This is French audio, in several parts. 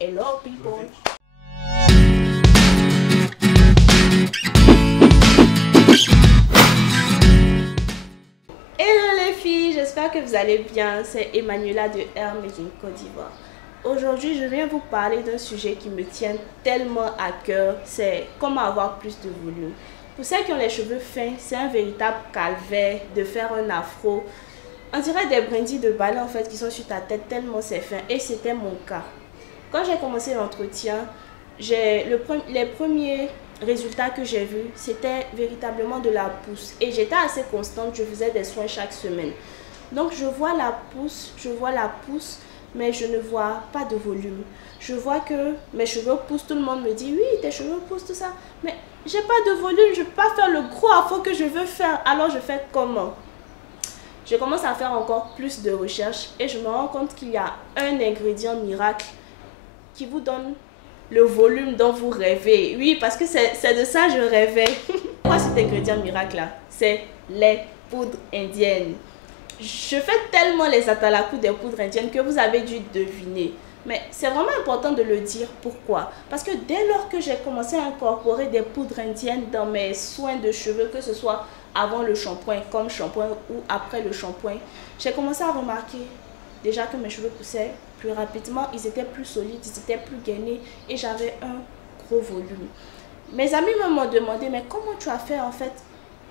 Hello people. Hello les filles, j'espère que vous allez bien. C'est Emmanuela de Hair Making Côte d'Ivoire. Aujourd'hui, je viens vous parler d'un sujet qui me tient tellement à cœur. C'est comment avoir plus de volume. Pour celles qui ont les cheveux fins, c'est un véritable calvaire de faire un afro. On dirait des brindilles de balai en fait qui sont sur ta tête tellement c'est fin. Et c'était mon cas. Quand j'ai commencé l'entretien, les premiers résultats que j'ai vus, c'était véritablement de la pousse. Et j'étais assez constante, je faisais des soins chaque semaine. Donc je vois la pousse, mais je ne vois pas de volume. Je vois que mes cheveux poussent, tout le monde me dit oui, tes cheveux poussent, tout ça. Mais j'ai pas de volume, je ne peux pas faire le gros afro que je veux faire. Alors je fais comment? Je commence à faire encore plus de recherches et je me rends compte qu'il y a un ingrédient miracle qui vous donne le volume dont vous rêvez. Oui, parce que c'est de ça que je rêvais. Quoi cet ingrédient miracle là? C'est les poudres indiennes. Je fais tellement les atalakou des poudres indiennes que vous avez dû deviner. Mais c'est vraiment important de le dire. Pourquoi? Parce que dès lors que j'ai commencé à incorporer des poudres indiennes dans mes soins de cheveux, que ce soit avant le shampoing, comme shampoing ou après le shampoing, j'ai commencé à remarquer déjà que mes cheveux poussaient plus rapidement, ils étaient plus solides, ils étaient plus gainés et j'avais un gros volume. Mes amis m'ont demandé, mais comment tu as fait en fait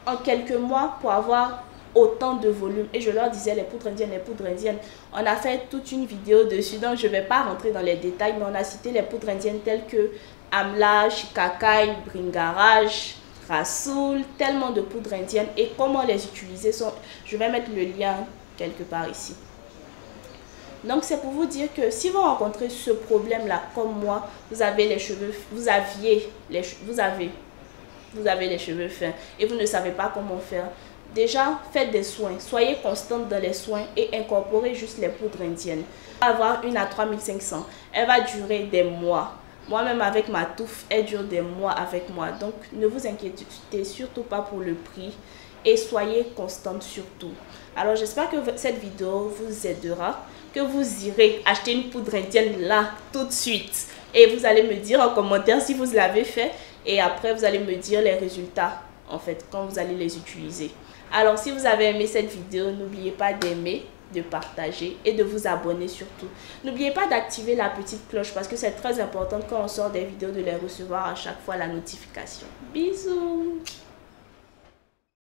en quelques mois pour avoir autant de volume? Et je leur disais les poudres indiennes, les poudres indiennes. On a fait toute une vidéo dessus, donc je ne vais pas rentrer dans les détails, mais on a cité les poudres indiennes telles que Amla, Shikakai, Bringaraj, Rasoul, tellement de poudres indiennes et comment les utiliser. Je vais mettre le lien quelque part ici. Donc c'est pour vous dire que si vous rencontrez ce problème là comme moi, vous avez les cheveux, vous avez les cheveux fins et vous ne savez pas comment faire. Déjà, faites des soins, soyez constante dans les soins et incorporez juste les poudres indiennes. Elle va avoir une à 3500, elle va durer des mois. Moi-même avec ma touffe, elle dure des mois avec moi. Donc ne vous inquiétez surtout pas pour le prix et soyez constante surtout. Alors j'espère que cette vidéo vous aidera, que vous irez acheter une poudre indienne là tout de suite. Et vous allez me dire en commentaire si vous l'avez fait et après vous allez me dire les résultats en fait quand vous allez les utiliser. Alors si vous avez aimé cette vidéo, n'oubliez pas d'aimer, de partager et de vous abonner surtout. N'oubliez pas d'activer la petite cloche parce que c'est très important quand on sort des vidéos de les recevoir à chaque fois la notification. Bisous!